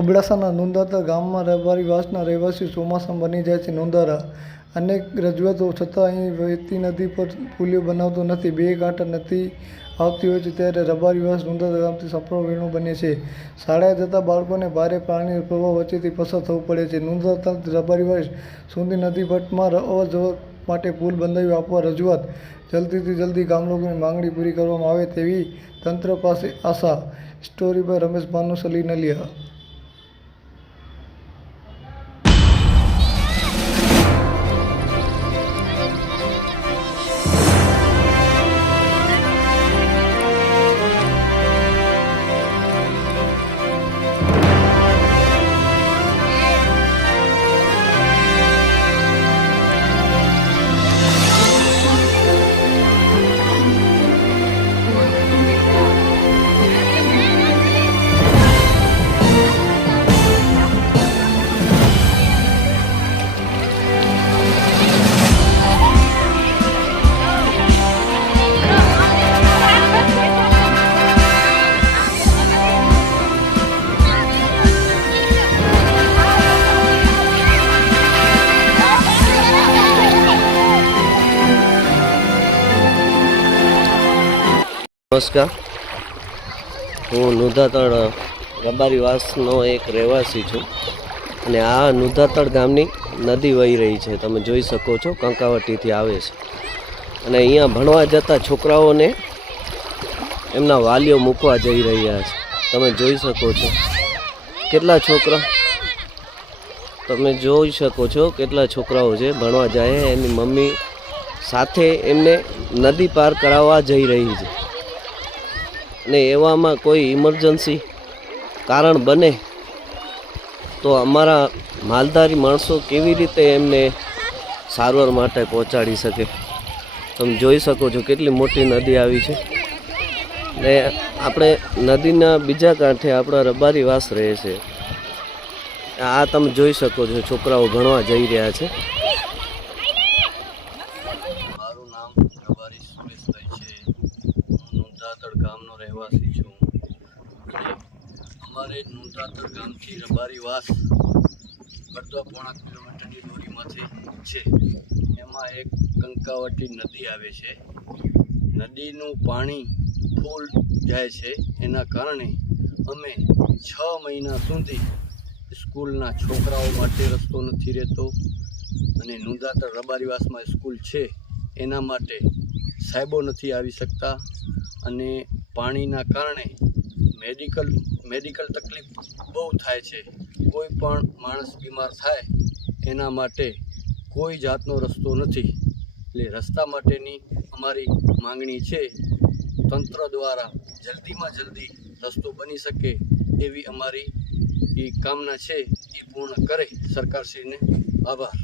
અબડાસાના નુંદાતા ગામમાં રબારી વાસના રહેવાસી ચોમાસામાં બની જાય છે નોંધારા। અનેક રજૂઆતો છતાં અહીં વહેતી નદી પર પુલિયો બનાવતો નથી। બે કાંઠા નદી આવતી હોય છે ત્યારે રબારી વાસ નુંદાતા ગામથી સંપર્ક વિહોણું બને છે। શાળાએ જતા બાળકોને ભારે પાણીના પ્રવાહ વચ્ચેથી પસાર થવું પડે છે। નુંદાતા રબારી વાસ સુધી નદી પટમાં અવરજવર માટે પુલ બંધાવી આપવા રજૂઆત જલ્દીથી જલ્દી ગામલોકોની માંગણી પૂરી કરવામાં આવે તેવી તંત્ર પાસે આશા। Story by Ramesh Bhanushali Naliya. નમસ્કાર, હું નુંધાતળ રબારી વાસનો એક રહેવાસી છું અને આ નુંધાતળ ગામની નદી વહી રહી છે। તમે જોઈ શકો છો, કંકાવટીથી આવે છે અને અહીંયા ભણવા જતા છોકરાઓને એમના વાલીઓ મૂકવા જઈ રહ્યા છે। તમે જોઈ શકો છો કેટલા છોકરાઓ છે ભણવા જાય, એની મમ્મી સાથે એમને નદી પાર કરાવવા જઈ રહી છે ને એવામાં કોઈ ઇમરજન્સી કારણ બને તો અમારા માલધારી માણસો કેવી રીતે એમને સારવાર માટે પહોંચાડી શકે। તમે જોઈ શકો છો કેટલી મોટી નદી આવી છે ને આપણે નદીના બીજા કાંઠે આપણા રબારી વાસ રહે છે। આ તમે જોઈ શકો છો, છોકરાઓ ભણવા જઈ રહ્યા છે। મારું નામ રબારી સુરેશભાઈ છે। હું નુંધાતળ ગામનો રહેવાસી છું અને અમારે નુંધાતળ ગામથી રબારી વાસ અડધા પોણા કિલોમીટરની દૂરીમાંથી છે। એમાં એક કંકાવટી નદી આવે છે। નદીનું પાણી ફૂલ જાય છે, એના કારણે અમે 6 મહિના સુધી સ્કૂલના છોકરાઓ માટે રસ્તો નથી રહેતો અને નુંધાતળ રબારી વાસમાં સ્કૂલ છે એના માટે સાહેબો નથી આવી શકતા અને પાણીના કારણે મેડિકલ તકલીફ બહુ થાય છે। કોઈ પણ માણસ બીમાર થાય એના માટે કોઈ જાતનો રસ્તો નથી। એટલે રસ્તા માટેની અમારી માંગણી છે, તંત્ર દ્વારા જલ્દીમાં જલ્દી રસ્તો બની શકે એવી અમારી કામના છે, એ પૂર્ણ કરે। સરકારશ્રીને આભાર।